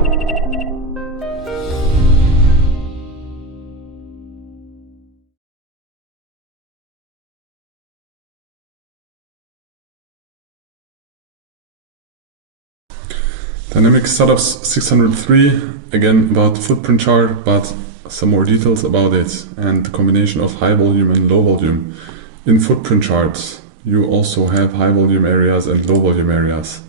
Dynamic Setups 603, again about the footprint chart, but some more details about it and the combination of high volume and low volume. In footprint charts, you also have high volume areas and low volume areas,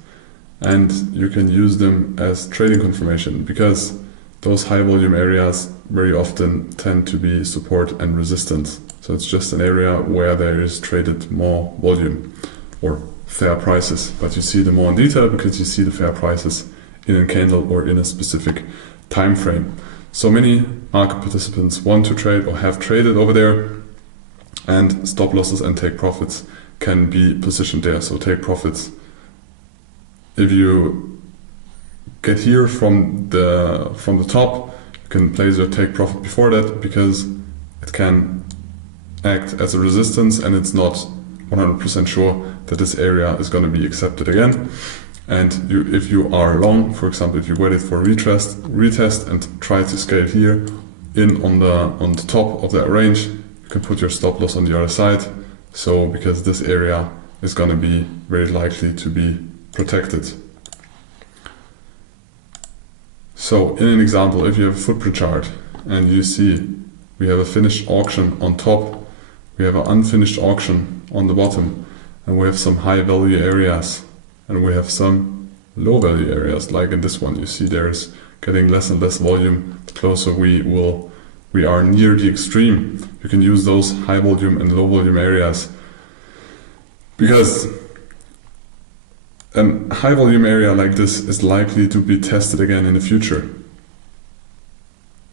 and you can use them as trading confirmation because those high volume areas very often tend to be support and resistance. So it's just an area where there is traded more volume or fair prices, but you see them more in detail because you see the fair prices in a candle or in a specific time frame. So many market participants want to trade or have traded over there, and stop losses and take profits can be positioned there. So take profits. If you get here from the top, you can place your take profit before that because it can act as a resistance and it's not 100% sure that this area is going to be accepted again. And if you are long, for example, if you waited for a retest and try to scale here in on the top of that range, you can put your stop loss on the other side. So because this area is going to be very likely to be protected. So in an example, if you have a footprint chart and you see we have a finished auction on top, we have an unfinished auction on the bottom, and we have some high value areas and we have some low value areas, like in this one. You see there's getting less and less volume the closer we are near the extreme. You can use those high volume and low volume areas because a high volume area like this is likely to be tested again in the future.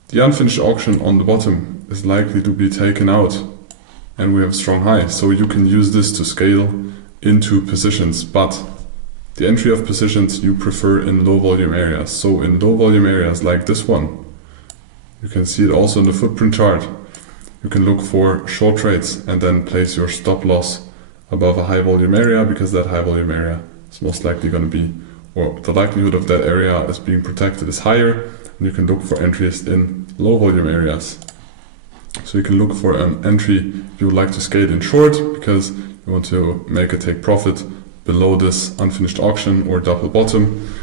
The unfinished auction on the bottom is likely to be taken out and we have a strong high, so you can use this to scale into positions, but the entry of positions you prefer in low volume areas. So in low volume areas like this one, you can see it also in the footprint chart, you can look for short trades and then place your stop loss above a high volume area because that high volume area is most likely going to be, or the likelihood of that area as being protected is higher, and you can look for entries in low volume areas. So you can look for an entry if you would like to scale in short because you want to make a take profit below this unfinished auction or double bottom.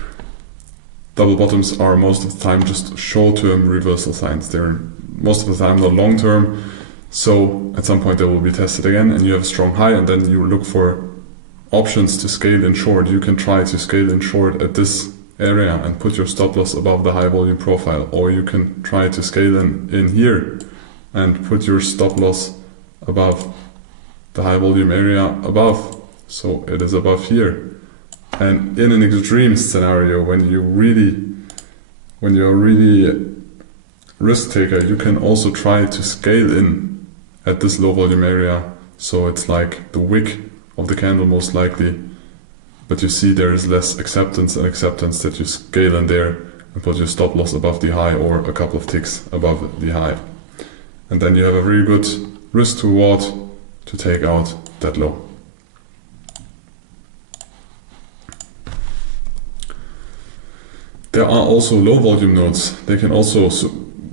Double bottoms are most of the time just short-term reversal signs. They're most of the time not long-term. So at some point they will be tested again and you have a strong high, and then you look for options to scale in short. You can try to scale in short at this area and put your stop loss above the high volume profile, or you can try to scale in here and put your stop loss above the high volume area above. So it is above here. And in an extreme scenario, when you're really risk taker, you can also try to scale in at this low volume area. So it's like the wick of the candle most likely, but you see there is less acceptance that you scale in there and put your stop loss above the high or a couple of ticks above the high. And then you have a very good risk to reward to take out that low. There are also low volume nodes. They can also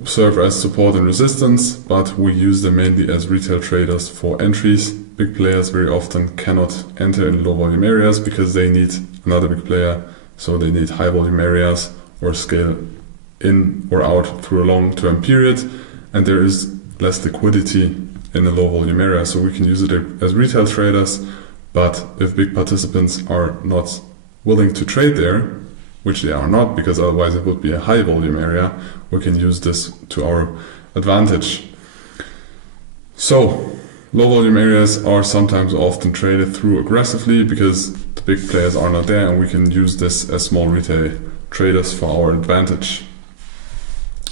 serve as support and resistance, but we use them mainly as retail traders for entries. Big players very often cannot enter in low volume areas because they need another big player, so they need high volume areas or scale in or out through a long-term period, and there is less liquidity in a low volume area, so we can use it as retail traders. But if big participants are not willing to trade there, which they are not because otherwise it would be a high volume area, we can use this to our advantage. So low volume areas are sometimes often traded through aggressively because the big players are not there, and we can use this as small retail traders for our advantage.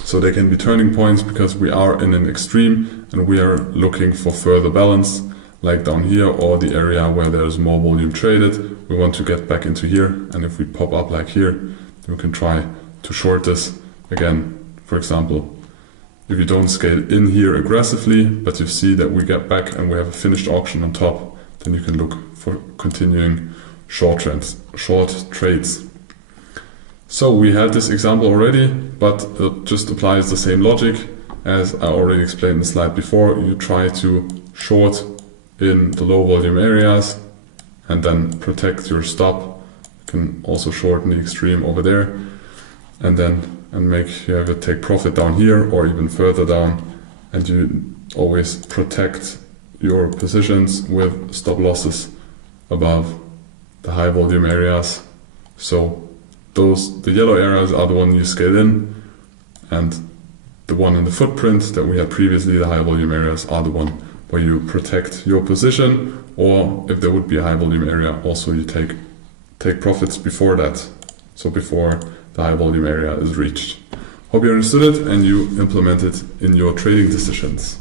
So they can be turning points because we are in an extreme and we are looking for further balance, like down here, or the area where there's more volume traded. We want to get back into here, and if we pop up like here, then we can try to short this again. For example, if you don't scale in here aggressively, but you see that we get back and we have a finished auction on top, then you can look for continuing short trades. So we had this example already, but it just applies the same logic as I already explained in the slide before. You try to short in the low volume areas and then protect your stop. You can also shorten the extreme over there and make you have a take profit down here or even further down, and you always protect your positions with stop losses above the high volume areas. So the yellow areas are the one you scale in, and the one in the footprint that we had previously, the high volume areas, are the one where you protect your position, or if there would be a high volume area, also you take profits before that, so before the high volume area is reached. Hope you understood it and you implement it in your trading decisions.